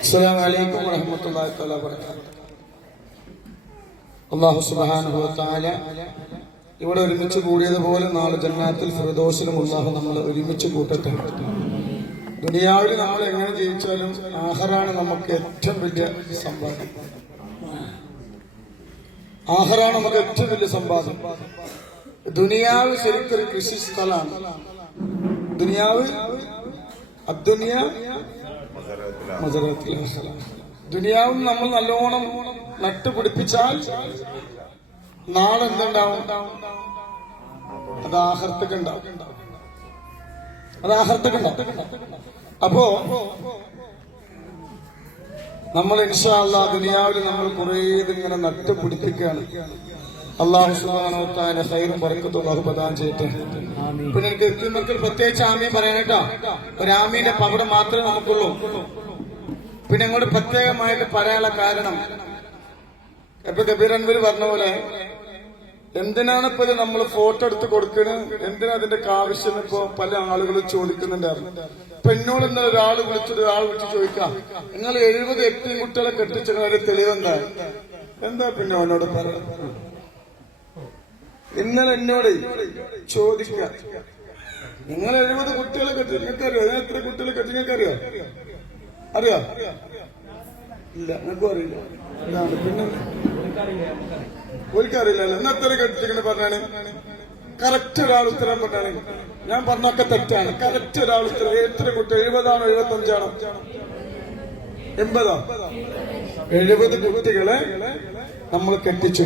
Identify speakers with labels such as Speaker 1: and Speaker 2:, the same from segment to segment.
Speaker 1: അസ്സലാമു അലൈക്കും തആല അല്ലാഹു സുബ്ഹാനഹു വ തആല ഇവിടെ ഒരുമിച്ച് കൂടിയതുപോലെ നാളെ ജന്നാത്തിൽ ഫിർദൗസിലും അല്ലാഹു നമ്മളെ ഒരുമിച്ച് കൂട്ടട്ടെ. ദുനിയാവിൽ നമ്മൾ എങ്ങനെ ജീവിച്ചാലും ആഹറാണ് നമുക്ക് ഏറ്റവും വലിയ സമ്പാദ്യം ആഹറാണ് നമുക്ക് ഏറ്റവും വലിയ സമ്പാദ്യം ദുനിയാവ് ശരിക്കൊരു കൃഷി സ്ഥലമാണ്. ദുനിയാവ് അദ്ദുനിയ ദുനിയാവും നമ്മൾ നല്ലോണം നട്ടുപിടിപ്പിച്ചാൽ നാളെ എന്തുണ്ടാവും? അത് ആഹർത്തക്ക് ഉണ്ടാവും. അത് ആഹർത്തക്ക് ഉണ്ടാവും. അപ്പോ നമ്മൾ ഇൻഷാല്ല ദുനിയാവിൽ നമ്മൾ കുറേ ഇതിങ്ങനെ നട്ടുപിടിപ്പിക്കുകയാണ് അള്ളാഹു സുബാനോത്താന ഹൈറും പറക്കത്തും പ്രദാനം ചെയ്യട്ടെ. പിന്നെ എനിക്ക് പ്രത്യേകിച്ച് ആമീൻ പറയാനേട്ടോ ഒരു ആമീന്റെ പകടം മാത്രമേ നമുക്കുള്ളൂ. പിന്നെ ഇങ്ങോട്ട് പ്രത്യേകമായിട്ട് പറയാനുള്ള കാരണം ഇപ്പൊ കബീർ പറഞ്ഞ പോലെ എന്തിനാണ് ഇപ്പൊ നമ്മൾ ഫോട്ടോ എടുത്ത് കൊടുക്കുന്നത് എന്തിനാ അതിന്റെ ആവശ്യം ഇപ്പൊ പല ആളുകളും ചോദിക്കുന്നുണ്ടായിരുന്നു. ഇപ്പൊ എന്നോട് ഇന്ന് ഒരാൾ വിളിച്ചിട്ട് ഒരാൾ വിളിച്ച് ചോദിക്കാം. നിങ്ങൾ എഴുപത് എട്ട് കുട്ടികളെ കെട്ടിച്ചു ഒരു തെളിവെന്താ? എന്താ പിന്നെ അവനോട് പറയാം? ഇന്നലെ എന്നോട് ചോദിക്ക. നിങ്ങൾ എഴുപത് കുട്ടികളെ കെട്ടി നിങ്ങൾക്കറിയോ? ഞാൻ എത്ര കുട്ടികളെ കെട്ടി നിങ്ങൾക്കറിയോ? അറിയോ? ഇല്ല നിങ്ങൾക്കും അറിയില്ല. ഇതാണ് പിന്നെ ഒരിക്കറിയില്ലല്ലോ. എന്നാ എത്ര കെട്ടിങ്ങനെ പറഞ്ഞാണ്? കറക്റ്റ് ഒരാൾ ഉത്തരം പറഞ്ഞാണ്. ഞാൻ പറഞ്ഞൊക്കെ തെറ്റാണ്. കറക്റ്റ് ഒരാൾ ഉത്തരം. എത്ര കുട്ടി എഴുപതാണോ എഴുപത്തി അഞ്ചാണോ എൺപതോ? എഴുപത് കുട്ടികളെ നമ്മൾ കെട്ടിച്ചു.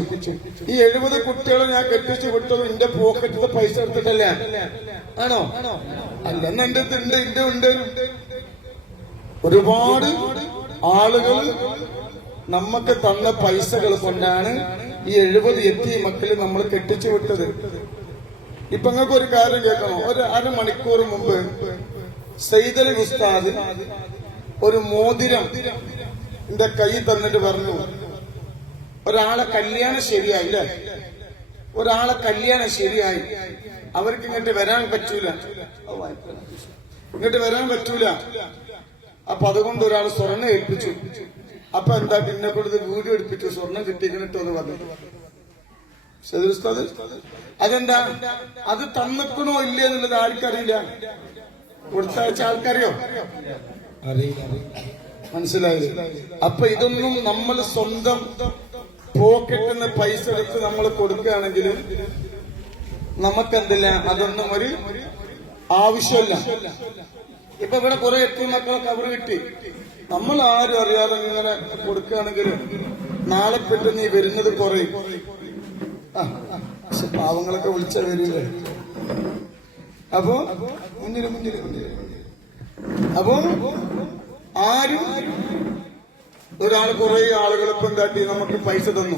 Speaker 1: ഈ എഴുപത് കുട്ടികളെ ഞാൻ കെട്ടിച്ചു വിട്ടത് എന്റെ പോക്കറ്റിൽ പൈസ എടുത്തിട്ടല്ലേ? ആണോ? അല്ലെന്ന് എന്റെ ഉണ്ട് എന്റെ ഉണ്ട് ഒരുപാട് ആളുകൾ നമ്മക്ക് തന്ന പൈസകൾ കൊണ്ടാണ് ഈ എഴുപത് എത്തി മക്കളെ നമ്മൾ കെട്ടിച്ചു വിട്ടത്. ഇപ്പൊ നിങ്ങൾക്ക് ഒരു കാര്യം കേൾക്കണോ? ഒരു അരമണിക്കൂർ മുമ്പ് സൈദലി ഉസ്താദ് ഒരു മോതിരം എന്റെ കൈ തന്നിട്ട് പറഞ്ഞു. ഒരാളെ കല്യാണം ശരിയായി അല്ലേ ഒരാളെ കല്യാണം ശരിയായി. അവർക്ക് ഇങ്ങോട്ട് വരാൻ പറ്റൂല. ഇങ്ങോട്ട് വരാൻ പറ്റൂല. അപ്പൊ അതുകൊണ്ട് ഒരാൾ സ്വർണം ഏൽപ്പിച്ചു. അപ്പൊ എന്താ പിന്നെ കൊടുത്ത് വീഡിയോ എടുപ്പിച്ചു? സ്വർണം കിട്ടിക്കണിട്ടോ എന്ന് പറഞ്ഞു. അതെന്താ? അത് തന്നിക്കണോ ഇല്ലേ എന്നുള്ളത് ആർക്കറിയില്ല. കൊടുത്തയച്ച ആൾക്കറിയോ അറിയില്ല. മനസ്സിലായില്ല? അപ്പൊ ഇതൊന്നും നമ്മൾ സ്വന്തം പോക്കറ്റിൽ നിന്ന് പൈസ എടുത്ത് നമ്മൾ കൊടുക്കുകയാണെങ്കിൽ നമുക്കെന്തില്ല? അതൊന്നും ഒരു ആവശ്യമില്ല. ഇപ്പൊ ഇവിടെ കുറെ എത്തി മക്കളെ കവർ കിട്ടി. നമ്മൾ ആരും അറിയാതെ ഇങ്ങനെ കൊടുക്കുകയാണെങ്കിൽ നാളെ പെട്ട് നീ വരുന്നത് കുറയും. പക്ഷെ പാവങ്ങളൊക്കെ വിളിച്ച വരില്ലേ? അപ്പോ മുന്നിൽ മുന്നിൽ. അപ്പോ ആരും ഒരാൾ കുറെ ആളുകൾ ഇപ്പൊ എന്താട്ടി നമുക്ക് പൈസ തന്നു.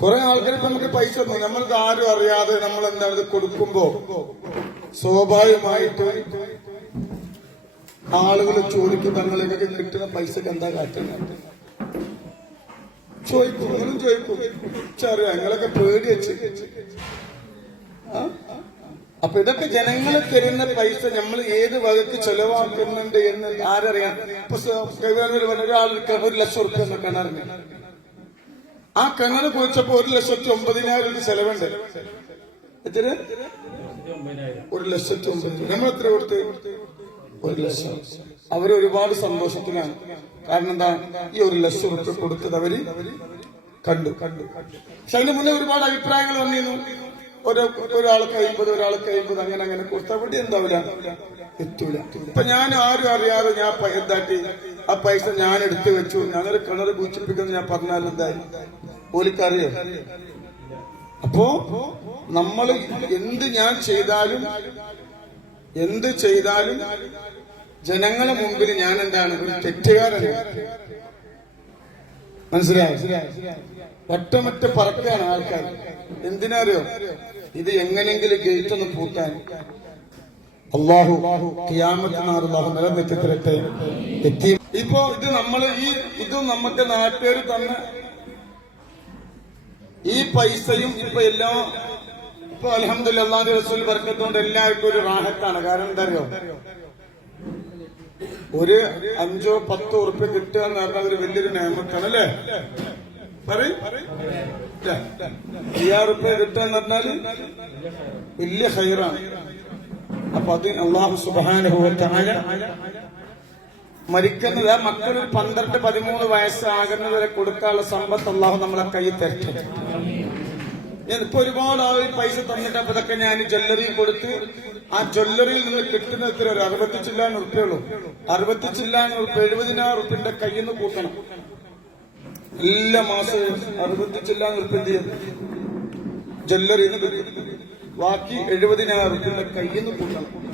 Speaker 1: കുറെ ആൾക്കാർ ഇപ്പൊ നമുക്ക് പൈസ തന്നു. നമ്മൾക്ക് ആരും അറിയാതെ നമ്മൾ എന്താണ് ഇത് കൊടുക്കുമ്പോ സ്വാഭാവികമായിട്ട് ആളുകൾ ചോദിക്കും തങ്ങളിലേക്ക് കിട്ടുന്ന പൈസക്ക് എന്താ കാട്ടുന്നത് ചോദിക്കും നിങ്ങളും ചോദിക്കും ചെറിയ ഞങ്ങളൊക്കെ പേടി വെച്ച് ആ? അപ്പൊ ഇതൊക്കെ ജനങ്ങളെ തരുന്ന പൈസ നമ്മൾ ഏത് വകക്ക് ചെലവാക്കുന്നുണ്ട് എന്ന് ആരറിയാം? ഇപ്പൊ ഒരാൾ ഒരു ലക്ഷം റുപ്യ എന്ന കിണറിന്. ആ കിണർ കുഴിച്ചപ്പോ ഒരു ലക്ഷത്തി ഒമ്പതിനായിരം ഒരു ചെലവുണ്ട്. ഒരു ലക്ഷത്തി ഒമ്പത് നമ്മൾ എത്ര കൊടുത്ത്? ഒരു ലക്ഷം. അവർ ഒരുപാട് സന്തോഷത്തിലാണ്. കാരണം എന്താ? ഈ ഒരു ലക്ഷം റുപ്യ കൊടുത്തത് അവർ കണ്ടു കണ്ടു. പക്ഷെ അതിന് മുന്നേ ഒരുപാട് അഭിപ്രായങ്ങൾ വന്നിരുന്നു. ഓരോ ഒരാൾക്ക് അയിമ്പത് ഒരാൾക്ക് അയിമ്പത് അങ്ങനെ അങ്ങനെ കൊടുത്ത അവിടെ എന്താവില്ല? എത്തൂല. ഇപ്പൊ ഞാൻ ആരും അറിയാതെ ഞാൻ എന്താട്ടി? ആ പൈസ ഞാൻ എടുത്തു വെച്ചു. ഞാനൊരു കിണർ കുച്ചിപ്പിക്കുന്ന ഞാൻ പറഞ്ഞാൽ എന്തായി? ഓലിക്കറിയോ? അപ്പോ നമ്മൾ എന്ത് ഞാൻ ചെയ്താലും എന്ത് ചെയ്താലും ജനങ്ങളുടെ മുമ്പിൽ ഞാൻ എന്താണ്? ഒരു തെറ്റുകാരനാണ്. മനസ്സിലായോ? ഒറ്റമറ്റ പറക്കാണ് ആൾക്കാർ. എന്തിനറിയോ? ഇത് എങ്ങനെങ്കിലും ഗേറ്റ് ഒന്ന് പൂട്ടാൻ അള്ളാഹു കിയാമത്തിനാർ അള്ളാഹു നിലനിർത്തി എത്തി. ഇപ്പോ ഇത് നമ്മൾ ഈ ഇതും നമുക്ക് നാട്ടുകാർ തന്ന ഈ പൈസയും ഇപ്പൊ എല്ലാ ഇപ്പൊ അള്ളാഹു റസൂൽ വർക്കത്തോണ്ട് എല്ലാവർക്കും ഒരു റാഹത്താണ്. കാരണം എന്താ അറിയോ ഒരു അഞ്ചോ പത്തോ ഉറുപ്പ്യ കിട്ടുക എന്ന് പറഞ്ഞാൽ ഒരു വലിയൊരു നിയമത്താണ് അല്ലേ? പറയും. അയ്യായിരം ഉറുപ്പ്യ കിട്ടുക എന്ന് പറഞ്ഞാൽ വലിയ ഹൈറാണ് അപ്പൊ അത് അള്ളാഹു സുബാനുഭവത്തായ മരിക്കുന്നത് മക്കൾ പന്ത്രണ്ട് പതിമൂന്ന് വയസ്സാകുന്നത് വരെ കൊടുക്കാനുള്ള സമ്പത്ത് അള്ളാഹു നമ്മളെ കയ്യിൽ തരട്ടെ. ഞാൻ ഇപ്പൊ ഒരുപാട് ആ പൈസ തന്നിട്ട് അപ്പൊ ഇതൊക്കെ ഞാൻ ജ്വല്ലറി കൊടുത്ത് ആ ജ്വല്ലറിയിൽ നിന്ന് കിട്ടുന്ന എത്ര ഒരു അറുപത്തി ചില്ലാൻ ഉറുപ്പയുള്ളൂ അറുപത്തി ചില്ലാൻ ഉറുപ്പ് എഴുപതിനായിരം ഉറുപ്പിന്റെ കയ്യിൽ നിന്ന് കൂട്ടണം. എല്ലാ മാസവും അറുപത്തി ചില്ലാൻ ഉറുപ്പിന്റെ ജ്വല്ലറിയിൽ നിന്ന് കിട്ടും. ബാക്കി എഴുപതിനായിരം ഉറുപ്പിന്റെ കയ്യിൽ നിന്ന് കൂട്ടണം.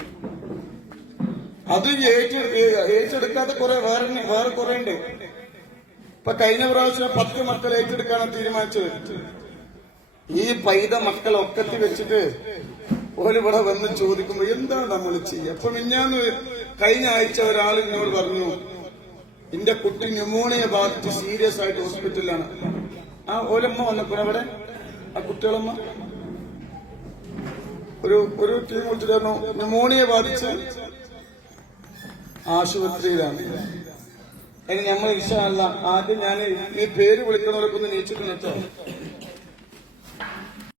Speaker 1: അത് ഏറ്റെ- ഏറ്റെടുക്കാത്ത കുറെ വേറെ വേറെ കുറെ ഉണ്ട്. ഇപ്പൊ കഴിഞ്ഞ പ്രാവശ്യം പത്ത് മക്കൾ ഏറ്റെടുക്കാനാണ് തീരുമാനിച്ചത്. ഈ പൈത മക്കൾ ഒക്കത്തി വെച്ചിട്ട് ഓലിവിടെ വന്ന് ചോദിക്കുമ്പോ എന്താണ് നമ്മൾ ചെയ്യുക അപ്പൊ മിഞ്ഞാന്ന് കഴിഞ്ഞ ആഴ്ച ഒരാൾ എന്നോട് പറഞ്ഞു എന്റെ കുട്ടി ന്യൂമോണിയ ബാധിച്ച് സീരിയസ് ആയിട്ട് ഹോസ്പിറ്റലിലാണ്. ആ ഓലമ്മ വന്നപ്പോൾ അവിടെ? ആ കുട്ടികളമ്മ? ഒരു ഒരു ടീം വിളിച്ചിട്ടായിരുന്നു ന്യൂമോണിയ ബാധിച്ച് ആശുപത്രിയിലാണ്. അതിന് നമ്മൾ ഇഷ്ടമല്ല ആദ്യം ഞാൻ ഈ പേര് വിളിക്കുന്നവരൊക്കെ ഒന്ന് നീച്ചിട്ടുണ്ട്? കേട്ടോ